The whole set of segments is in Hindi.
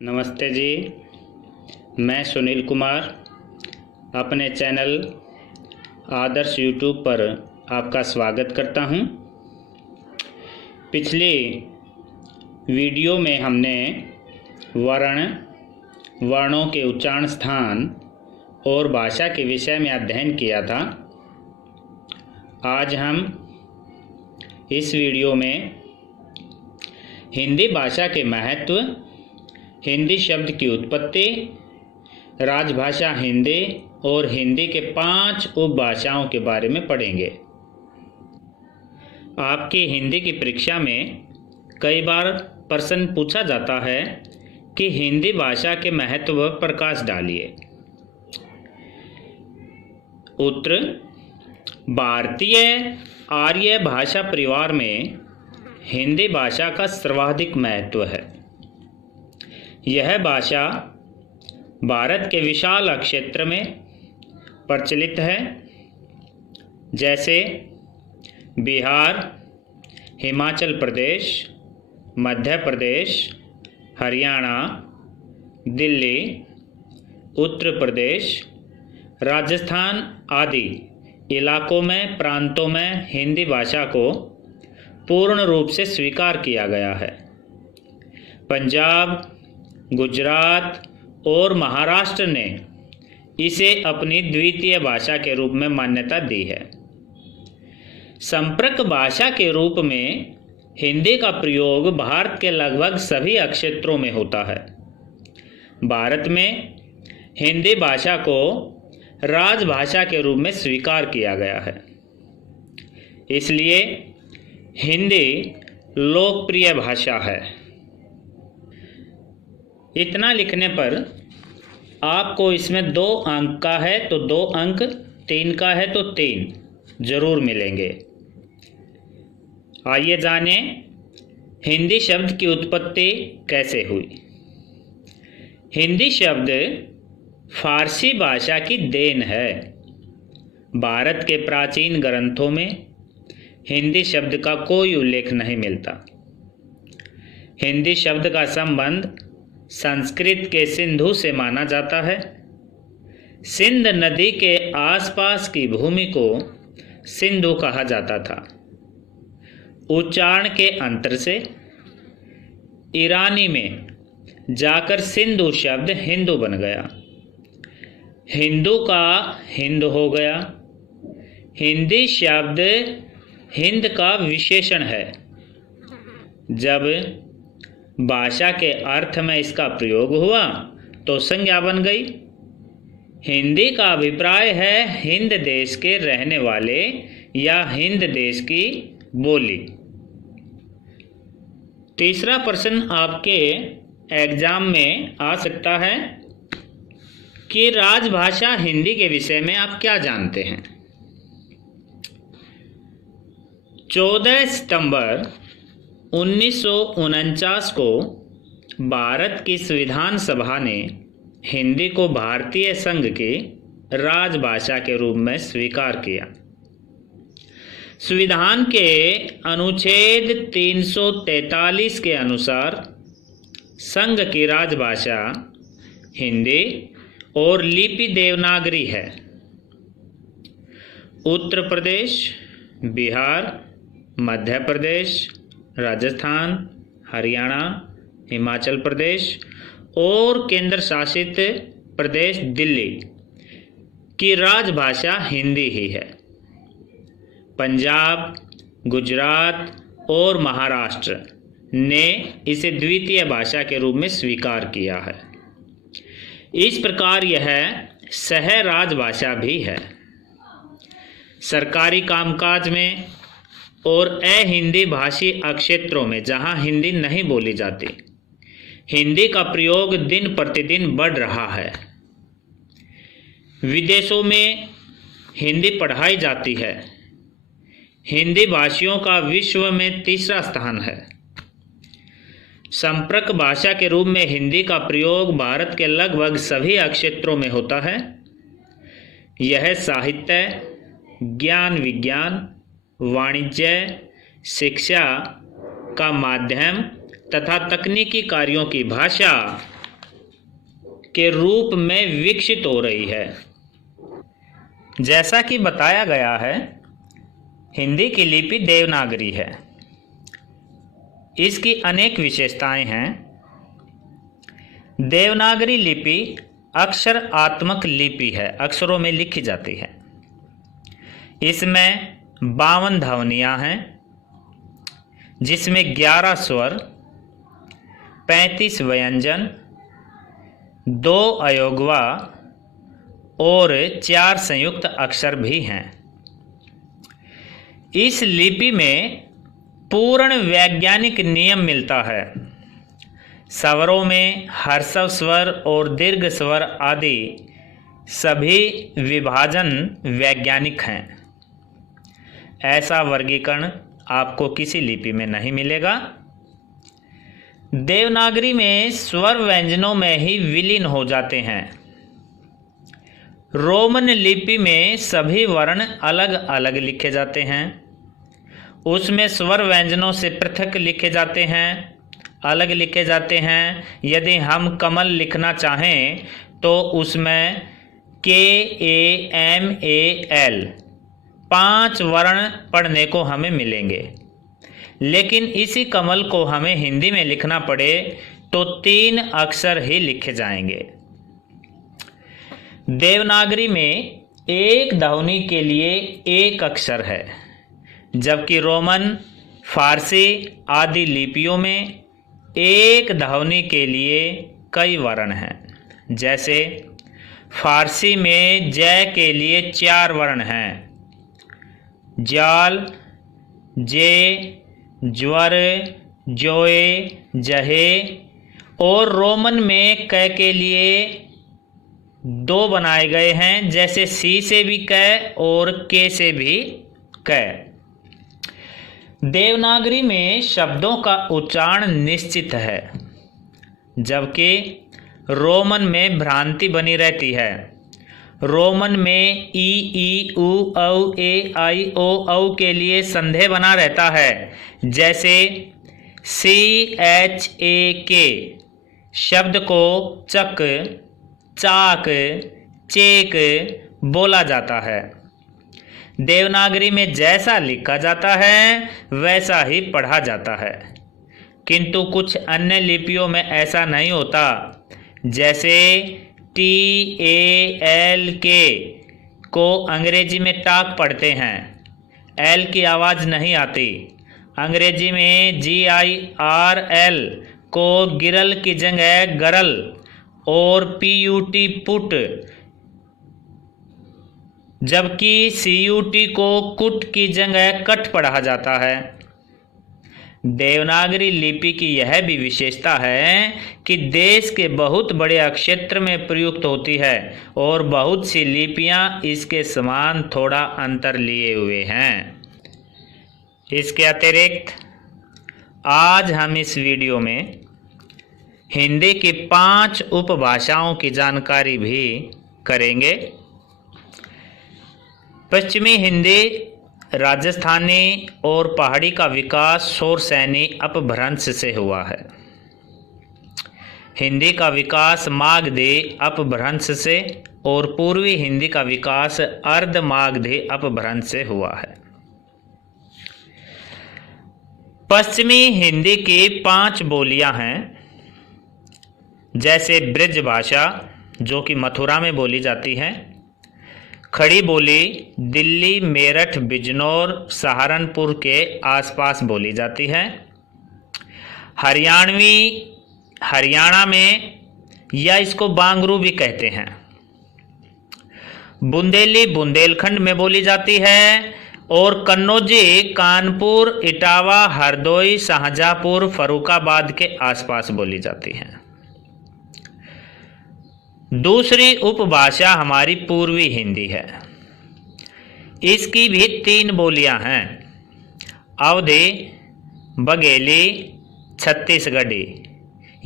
नमस्ते जी, मैं सुनील कुमार अपने चैनल आदर्श यूट्यूब पर आपका स्वागत करता हूं। पिछली वीडियो में हमने वर्णों के उच्चारण स्थान और भाषा के विषय में अध्ययन किया था। आज हम इस वीडियो में हिंदी भाषा के महत्व, हिंदी शब्द की उत्पत्ति, राजभाषा हिंदी और हिंदी के 5 उपभाषाओं के बारे में पढ़ेंगे। आपकी हिंदी की परीक्षा में कई बार प्रश्न पूछा जाता है कि हिंदी भाषा के महत्व पर प्रकाश डालिए। उत्तर: भारतीय आर्य भाषा परिवार में हिंदी भाषा का सर्वाधिक महत्व है। यह भाषा भारत के विशाल क्षेत्र में प्रचलित है, जैसे बिहार, हिमाचल प्रदेश, मध्य प्रदेश, हरियाणा, दिल्ली, उत्तर प्रदेश, राजस्थान आदि इलाकों में, प्रांतों में हिंदी भाषा को पूर्ण रूप से स्वीकार किया गया है। पंजाब, गुजरात और महाराष्ट्र ने इसे अपनी द्वितीय भाषा के रूप में मान्यता दी है। संपर्क भाषा के रूप में हिंदी का प्रयोग भारत के लगभग सभी क्षेत्रों में होता है। भारत में हिंदी भाषा को राजभाषा के रूप में स्वीकार किया गया है, इसलिए हिंदी लोकप्रिय भाषा है। इतना लिखने पर आपको इसमें 2 अंक का है तो 2 अंक, 3 का है तो 3 जरूर मिलेंगे। आइए जानें हिंदी शब्द की उत्पत्ति कैसे हुई। हिंदी शब्द फारसी भाषा की देन है। भारत के प्राचीन ग्रंथों में हिंदी शब्द का कोई उल्लेख नहीं मिलता। हिंदी शब्द का संबंध संस्कृत के सिंधु से माना जाता है। सिंध नदी के आसपास की भूमि को सिंधु कहा जाता था। उच्चारण के अंतर से ईरानी में जाकर सिंधु शब्द हिंदू बन गया। हिंदू का हिंद हो गया। हिंदी शब्द हिंद का विशेषण है। जब भाषा के अर्थ में इसका प्रयोग हुआ तो संज्ञा बन गई। हिंदी का अभिप्राय है हिंद देश के रहने वाले या हिंद देश की बोली। तीसरा प्रश्न आपके एग्जाम में आ सकता है कि राजभाषा हिंदी के विषय में आप क्या जानते हैं। 14 सितंबर 1949 को भारत की संविधान सभा ने हिंदी को भारतीय संघ की राजभाषा के रूप में स्वीकार किया। संविधान के अनुच्छेद 343 के अनुसार संघ की राजभाषा हिंदी और लिपि देवनागरी है। उत्तर प्रदेश, बिहार, मध्य प्रदेश, राजस्थान, हरियाणा, हिमाचल प्रदेश और केंद्र शासित प्रदेश दिल्ली की राजभाषा हिंदी ही है। पंजाब, गुजरात और महाराष्ट्र ने इसे द्वितीय भाषा के रूप में स्वीकार किया है। इस प्रकार यह सह राजभाषा भी है। सरकारी कामकाज में और अहिंदी भाषी क्षेत्रों में जहां हिंदी नहीं बोली जाती, हिंदी का प्रयोग दिन प्रतिदिन बढ़ रहा है। विदेशों में हिंदी पढ़ाई जाती है। हिंदी भाषियों का विश्व में 3रा स्थान है। संपर्क भाषा के रूप में हिंदी का प्रयोग भारत के लगभग सभी क्षेत्रों में होता है। यह साहित्य, ज्ञान विज्ञान, वाणिज्य, शिक्षा का माध्यम तथा तकनीकी कार्यों की भाषा के रूप में विकसित हो रही है। जैसा कि बताया गया है, हिंदी की लिपि देवनागरी है। इसकी अनेक विशेषताएं हैं। देवनागरी लिपि अक्षरात्मक लिपि है, अक्षरों में लिखी जाती है। इसमें 52 ध्वनियाँ हैं, जिसमें 11 स्वर, 35 व्यंजन, 2 अयोगवा और 4 संयुक्त अक्षर भी हैं। इस लिपि में पूर्ण वैज्ञानिक नियम मिलता है। स्वरों में ह्रस्व स्वर और दीर्घ स्वर आदि सभी विभाजन वैज्ञानिक हैं। ऐसा वर्गीकरण आपको किसी लिपि में नहीं मिलेगा। देवनागरी में स्वर व्यंजनों में ही विलीन हो जाते हैं। रोमन लिपि में सभी वर्ण अलग अलग लिखे जाते हैं। उसमें स्वर व्यंजनों से पृथक लिखे जाते हैं, अलग लिखे जाते हैं। यदि हम कमल लिखना चाहें तो उसमें KAMAL 5 वर्ण पढ़ने को हमें मिलेंगे। लेकिन इसी कमल को हमें हिंदी में लिखना पड़े तो 3 अक्षर ही लिखे जाएंगे। देवनागरी में एक ध्वनि के लिए 1 अक्षर है, जबकि रोमन, फारसी आदि लिपियों में एक ध्वनि के लिए कई वर्ण हैं। जैसे फारसी में जय के लिए 4 वर्ण हैं, जाल, जे, ज्वर, जोए, जहे। और रोमन में क के लिए 2 बनाए गए हैं, जैसे सी से भी क और के से भी क। देवनागरी में शब्दों का उच्चारण निश्चित है, जबकि रोमन में भ्रांति बनी रहती है। रोमन में ई, ऊ, औ, ए, आई, ओ, औ के लिए संदेह बना रहता है। जैसे CHAK शब्द को चक, चाक, चेक बोला जाता है। देवनागरी में जैसा लिखा जाता है वैसा ही पढ़ा जाता है, किंतु कुछ अन्य लिपियों में ऐसा नहीं होता। जैसे TALK को अंग्रेजी में टाक पढ़ते हैं, एल की आवाज़ नहीं आती। अंग्रेजी में GIRL को गिरल की जगह गरल और PUT पुट, जबकि CUT को कुट की जगह कट पढ़ा जाता है। देवनागरी लिपि की यह भी विशेषता है कि देश के बहुत बड़े क्षेत्र में प्रयुक्त होती है और बहुत सी लिपियां इसके समान थोड़ा अंतर लिए हुए हैं। इसके अतिरिक्त आज हम इस वीडियो में हिंदी की 5 उपभाषाओं की जानकारी भी करेंगे। पश्चिमी हिंदी, राजस्थानी और पहाड़ी का विकास शौरसैनी अपभ्रंश से हुआ है। हिंदी का विकास मागधी अपभ्रंश से और पूर्वी हिंदी का विकास अर्ध मागधी अपभ्रंश से हुआ है। पश्चिमी हिंदी की 5 बोलियां हैं, जैसे ब्रज भाषा जो कि मथुरा में बोली जाती है, खड़ी बोली दिल्ली, मेरठ, बिजनौर, सहारनपुर के आसपास बोली जाती है। हरियाणवी हरियाणा में, या इसको बांगरू भी कहते हैं। बुंदेली बुंदेलखंड में बोली जाती है और कन्नौजी कानपुर, इटावा, हरदोई, शाहजहांपुर, फर्रुखाबाद के आसपास बोली जाती है। दूसरी उपभाषा हमारी पूर्वी हिंदी है। इसकी भी 3 बोलियां हैं, अवधी, बघेली, छत्तीसगढ़ी।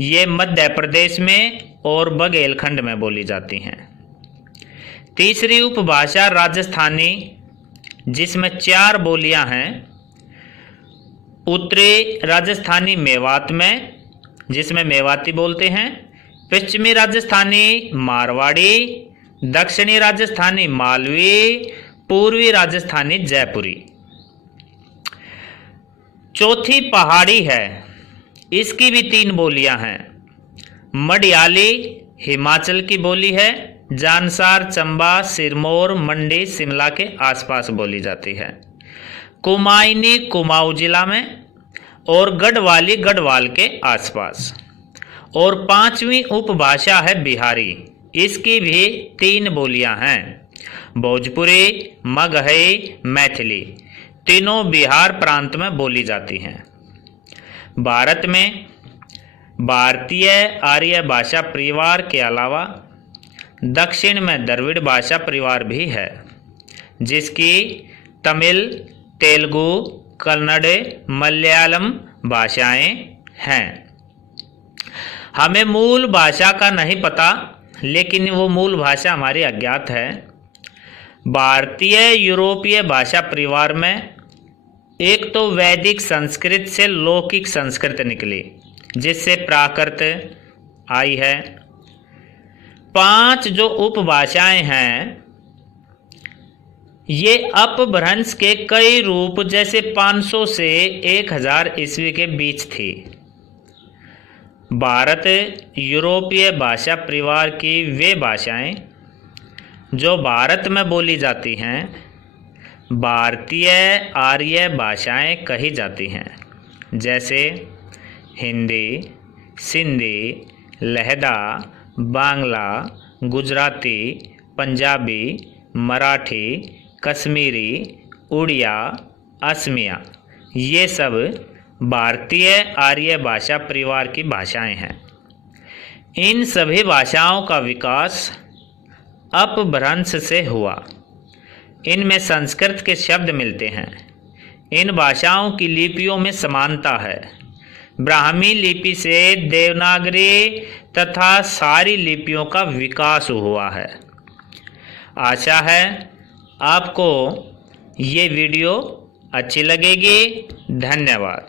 ये मध्य प्रदेश में और बघेलखंड में बोली जाती हैं। तीसरी उपभाषा राजस्थानी, जिसमें 4 बोलियां हैं, उत्तरी राजस्थानी मेवात में, जिसमें मेवाती बोलते हैं, पश्चिमी राजस्थानी मारवाड़ी, दक्षिणी राजस्थानी मालवी, पूर्वी राजस्थानी जयपुरी। चौथी पहाड़ी है, इसकी भी 3 बोलियां हैं। मडियाली हिमाचल की बोली है, जानसार, चंबा, सिरमौर, मंडी, शिमला के आसपास बोली जाती है। कुमायूनी कुमाऊं जिला में और गढ़वाली गढ़वाल के आसपास। और 5वीं उपभाषा है बिहारी, इसकी भी 3 बोलियां हैं। भोजपुरी, मगही, मैथिली, तीनों बिहार प्रांत में बोली जाती हैं। भारत में भारतीय आर्य भाषा परिवार के अलावा दक्षिण में द्रविड़ भाषा परिवार भी है, जिसकी तमिल, तेलुगु, कन्नड़, मलयालम भाषाएं हैं। हमें मूल भाषा का नहीं पता, लेकिन वो मूल भाषा हमारी अज्ञात है। भारतीय यूरोपीय भाषा परिवार में एक तो वैदिक संस्कृत से लौकिक संस्कृत निकली, जिससे प्राकृत आई है। 5 जो उपभाषाएं हैं, ये अपभ्रंश के कई रूप जैसे 500 से 1000 ईस्वी के बीच थी। भारत यूरोपीय भाषा परिवार की वे भाषाएं जो भारत में बोली जाती हैं, भारतीय आर्य भाषाएं कही जाती हैं, जैसे हिंदी, सिंधी, लहदा, बांग्ला, गुजराती, पंजाबी, मराठी, कश्मीरी, उड़िया, असमिया, ये सब भारतीय आर्य भाषा परिवार की भाषाएं हैं। इन सभी भाषाओं का विकास अपभ्रंश से हुआ। इनमें संस्कृत के शब्द मिलते हैं। इन भाषाओं की लिपियों में समानता है। ब्राह्मी लिपि से देवनागरी तथा सारी लिपियों का विकास हुआ है। आशा है आपको ये वीडियो अच्छी लगेगी। धन्यवाद।